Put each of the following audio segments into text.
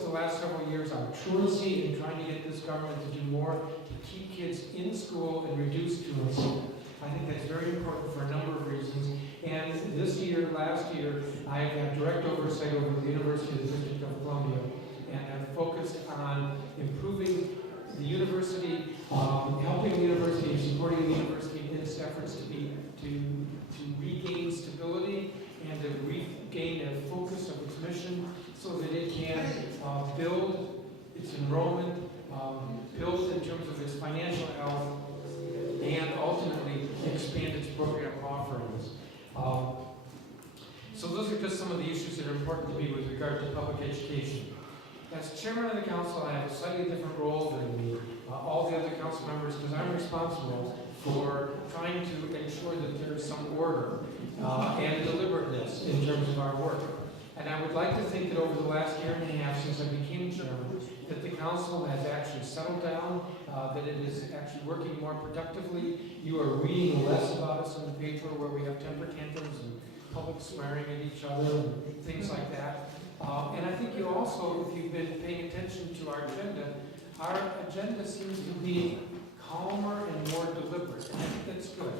focused the last several years on truancy and trying to get this government to do more to keep kids in school and reduce truancy. I think that's very important for a number of reasons. And this year, last year, I have had direct oversight over the University of the District of Columbia and have focused on improving the university, helping the university, supporting the university in its efforts to regain stability and to regain a focus of its mission so that it can build its enrollment, build in terms of its financial health, and ultimately expand its program offerings. So those are just some of the issues that are important to me with regard to public education. As chairman of the council, I have a slightly different role than all the other council members because I'm responsible for trying to ensure that there is some order and deliberateness in terms of our work. And I would like to think that over the last year and a half since I became chairman, that the council has actually settled down, that it is actually working more productively. You are reading less about us in the paper where we have temper tantrums and public swearing at each other and things like that. And I think you also, if you've been paying attention to our agenda seems to be calmer and more deliberate. And I think that's good.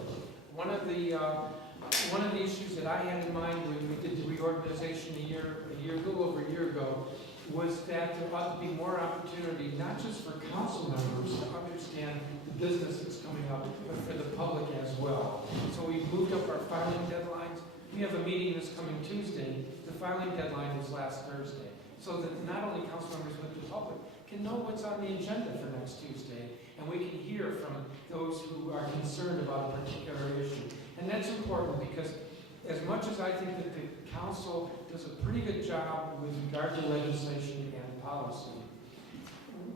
One of the issues that I had in mind when we did the reorganization a little over a year ago, was that there ought to be more opportunity, not just for council members to understand the business that's coming up, but for the public as well. So we've moved up our filing deadlines. We have a meeting this coming Tuesday. The filing deadline is last Thursday, so that not only council members but the public can know what's on the agenda for next Tuesday, and we can hear from those who are concerned about a particular issue. And that's important because as much as I think that the council does a pretty good job with regard to legislation and policy,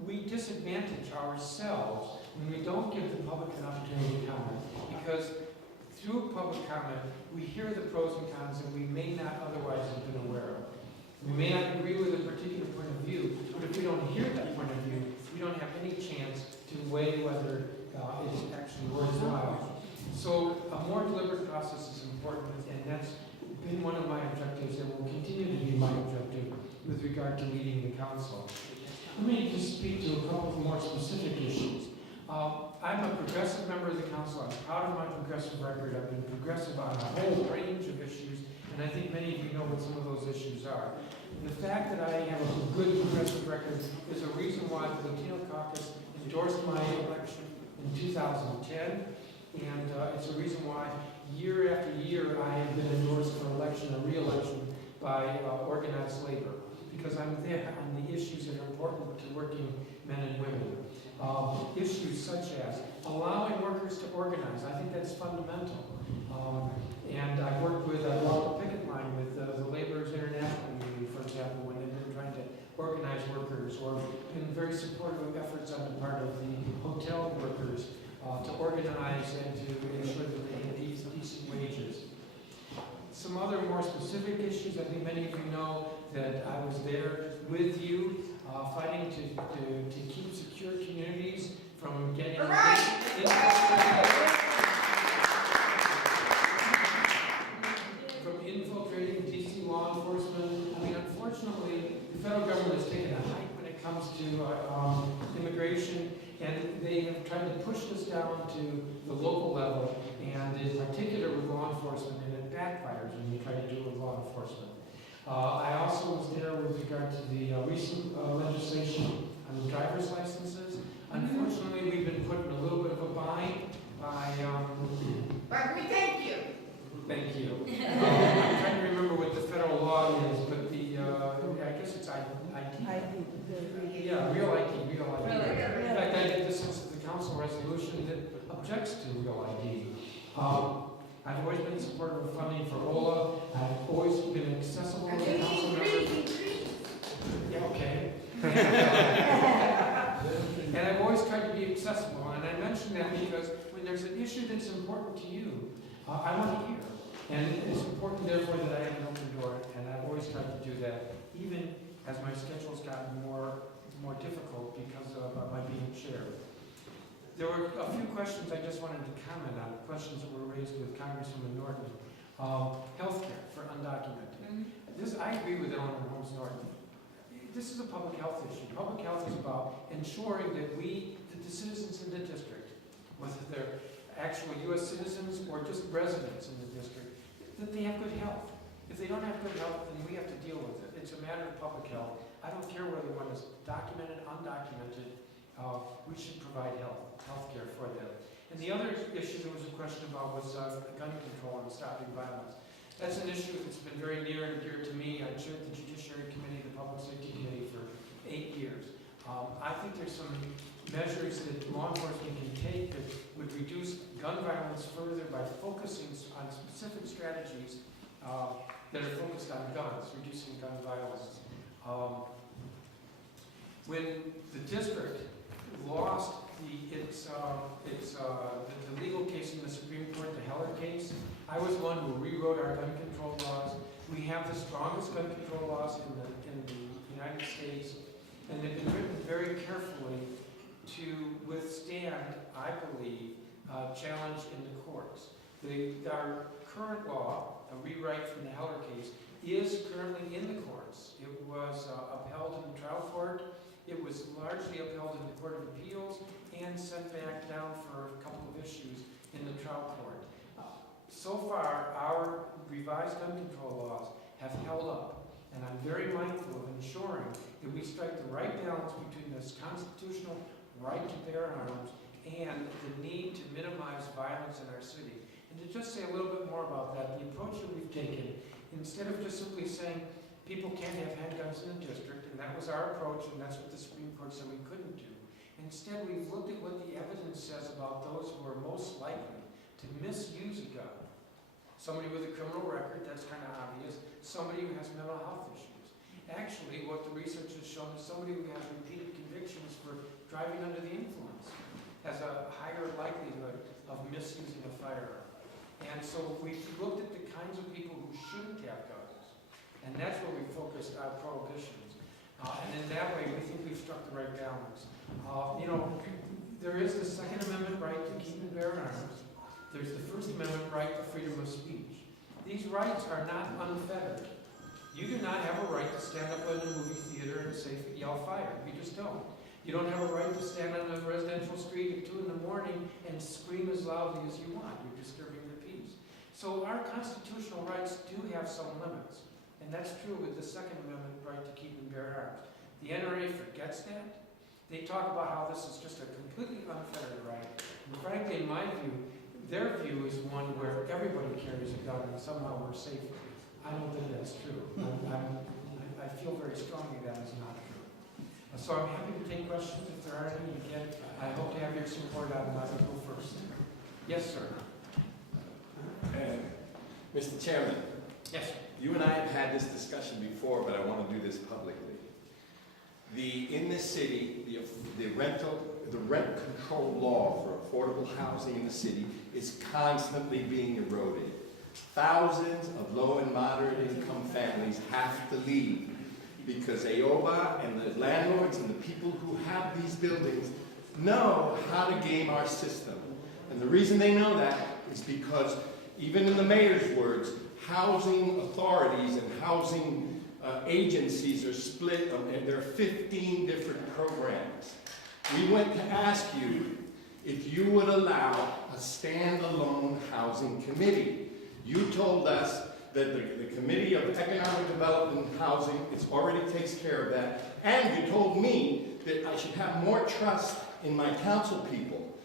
we disadvantage ourselves when we don't give the public an opportunity to comment, because through public comment, we hear the pros and cons that we may not otherwise have been aware of. We may not agree with a particular point of view, but if we don't hear that point of view, we don't have any chance to weigh whether it's actually worthwhile. So a more deliberate process is important, and that's been one of my objectives and will continue to be my objective with regard to leading the council. Let me just speak to a couple of more specific issues. I'm a progressive member of the council. I'm proud of my progressive record. I've been progressive on a whole range of issues, and I think many of you know what some of those issues are. And the fact that I have a good progressive record is a reason why the Latino Caucus endorsed my election in 2010, and it's a reason why year after year I have been endorsed for election and re-election by organized labor, because I'm there on the issues that are important to working men and women. Issues such as allowing workers to organize. I think that's fundamental. And I've worked with a picket line with the Laborers International Union, for example, when they've been trying to organize workers, or been very supportive of efforts on the part of the hotel workers to organize and to ensure that they have decent wages. Some other more specific issues, I think many of you know that I was there with you fighting to keep secure communities from getting infiltrating DC law enforcement. I mean, unfortunately, the federal government has taken a hike when it comes to immigration, and they have tried to push this down to the local level, and in particular with law enforcement, and it backfires when you try to do it with law enforcement. I also was there with regard to the recent legislation on the driver's licenses. Unfortunately, we've been put in a little bit of a bind by... But we thank you. Thank you. I'm trying to remember what the federal law is, but I guess it's ID. Yeah, real ID. In fact, I did this since the council resolution that objects to real ID. I've always been supportive of funding for OLA. I've always been accessible to council members. Yeah, okay. And I've always tried to be accessible. And I mention that because when there's an issue that's important to you, I want to hear. And it's important, therefore, that I have an open door. And I've always tried to do that, even as my schedule's gotten more difficult because of my being chair. There were a few questions I just wanted to comment on, questions that were raised with Congresswoman Norton. Healthcare for undocumented. I agree with Eleanor Holmes Norton. this is a public health issue. Public health is about ensuring that the citizens in the district, whether they're actual U.S. citizens or just residents in the district, that they have good health. If they don't have good health, then we have to deal with it. It's a matter of public health. I don't care whether one is documented, undocumented. We should provide health care for them. And the other issue there was a question about was gun control and stopping violence. That's an issue that's been very near and dear to me. I chaired the Judiciary Committee, the Public Safety Committee for 8 years. I think there's some measures that law enforcement can take that would reduce gun violence further by focusing on specific strategies that are focused on guns, reducing gun violence. When the district lost the legal case in the Supreme Court, the Heller case, I was one who rewrote our gun control laws. We have the strongest gun control laws in the United States, and they've been written very carefully to withstand, I believe, challenge in the courts. Our current law, a rewrite from the Heller case, is currently in the courts. It was upheld in the trial court. It was largely upheld in the Court of Appeals and sent back down for a couple of issues in the trial court. So far, our revised gun control laws have held up, and I'm very mindful of ensuring that we strike the right balance between this constitutional right to bear arms and the need to minimize violence in our city. And to just say a little bit more about that, the approach that we've taken, instead of just simply saying people can't have handguns in the district, and that was our approach, and that's what the Supreme Court said we couldn't do. Instead, we've looked at what the evidence says about those who are most likely to misuse a gun. Somebody with a criminal record, that's kind of obvious. Somebody who has mental health issues. Actually, what the research has shown is somebody who has repeated convictions for driving under the influence has a higher likelihood of misusing a firearm. And so we looked at the kinds of people who shouldn't have guns, and that's where we focused our prohibitions. And in that way, we think we've struck the right balance. There is the Second Amendment right to keep and bear arms. There's the First Amendment right to freedom of speech. These rights are not unfettered. You do not have a right to stand up in a movie theater and say, yell fire. You just don't. You don't have a right to stand on a residential street at 2 in the morning and scream as loudly as you want. You're disturbing the peace. So our constitutional rights do have some limits. And that's true with the Second Amendment right to keep and bear arms. The NRA forgets that. They talk about how this is just a completely unfettered right. And frankly, in my view, their view is one where everybody carries a gun and somehow we're safer. I don't think that's true. I feel very strongly that is not true. So I'm happy to take questions if there are any. Again, I hope to have your support on that. I'll go first. Yes, sir. Mr. Chairman. Yes, sir. You and I have had this discussion before, but I want to do this publicly. In this city, the rent control law for affordable housing in the city is constantly being eroded. Thousands of low and moderate income families have to leave because AOBA and the landlords and the people who have these buildings know how to game our system. And the reason they know that is because, even in the mayor's words, housing authorities and housing agencies are split, and there are 15 different programs. We went to ask you if you would allow a standalone housing committee. You told us that the Committee of Economic Development and Housing already takes care of that, and you told me that I should have more trust in my council people.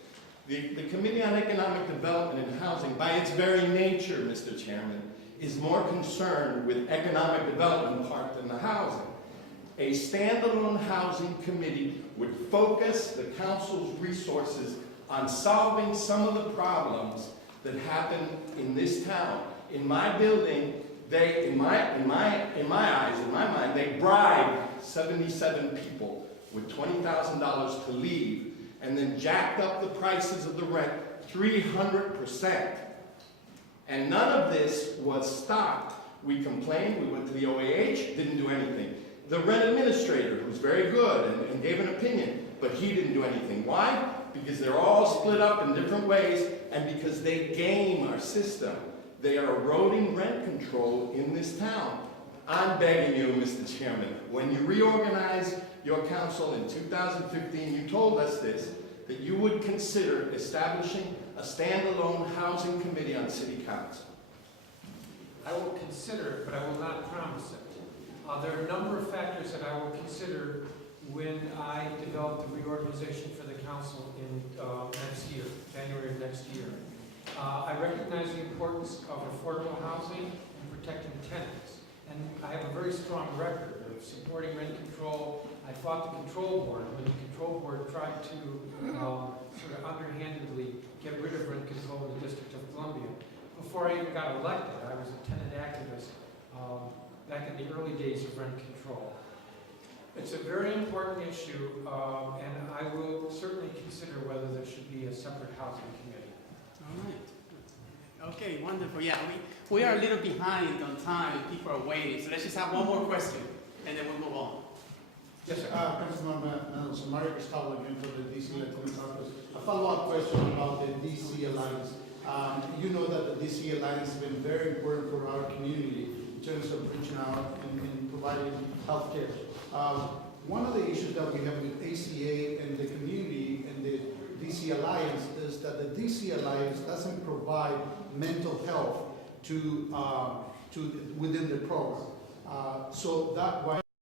The Committee on Economic Development and Housing, by its very nature, Mr. Chairman, is more concerned with economic development part than the housing. A standalone housing committee would focus the council's resources on solving some of the problems that happen in this town. In my building, in my mind, they bribed 77 people with $20,000 to leave, and then jacked up the prices of the rent 300%. And none of this was stopped. We complained, we went to the OAH, didn't do anything. The rent administrator, who's very good and gave an opinion, but he didn't do anything. Why? Because they're all split up in different ways, and because they game our system. They are eroding rent control in this town. I'm begging you, Mr. Chairman, when you reorganized your council in 2015, you told us this, that you would consider establishing a standalone housing committee on city council. I will consider it, but I will not promise it. There are a number of factors that I will consider when I develop the reorganization for the council in next year, January of next year. I recognize the importance of affordable housing and protecting tenants. And I have a very strong record of supporting rent control. I fought the control board when the control board tried to sort of underhandedly get rid of rent control in the District of Columbia. Before I even got elected, I was a tenant activist back in the early days of rent control. It's a very important issue, and I will certainly consider whether there should be a separate housing committee. All right. Okay, wonderful. Yeah, we are a little behind on time. People are waiting. So let's just have one more question, and then we'll move on. Yes, sir. Councilman Mendoza, Mario Gustavo again for the DC Latino Caucus. A follow-up question about the DC Alliance. You know that the DC Alliance has been very important for our community in terms of reaching out and providing health care. One of the issues that we have with ACA and the community and the DC Alliance is that the DC Alliance doesn't provide mental health to within the program. So that why